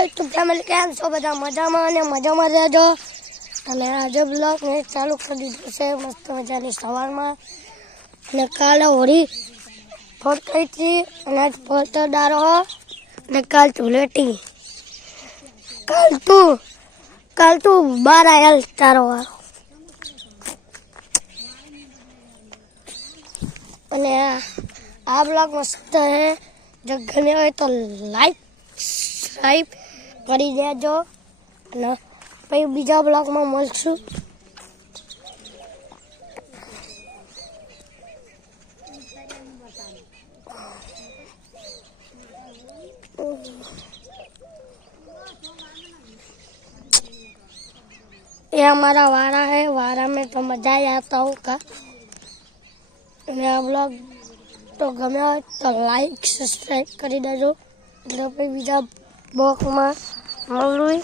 YouTube family કેમ છો બધા મજામાં અને મજામાં રહેજો અને આજે બ્લોગ ને ચાલુ કરી દીધો છે મસ્ત મજાની સવારમાં અને કાલે હોળી ફોટઈ હતી અને આજ ફોટો દારો અને કાલ ધૂળેટી કાલ તું બાર આयल તારો વાળો અને આ બ્લોગ મસ્ત હે જો ગમે હોય તો લાઈક સબસ્ક્રાઇબ કરી દેજો અને પછી બીજા બ્લોગમાં મળશું. ये हमारा वारा है. वारा में तो मजा ही आता होगा. અને આ બ્લોગ તો ગમે હોય તો લાઈક સબસ્ક્રાઇબ કરી દેજો એટલે પછી બીજા બ્લોગમાં મળું.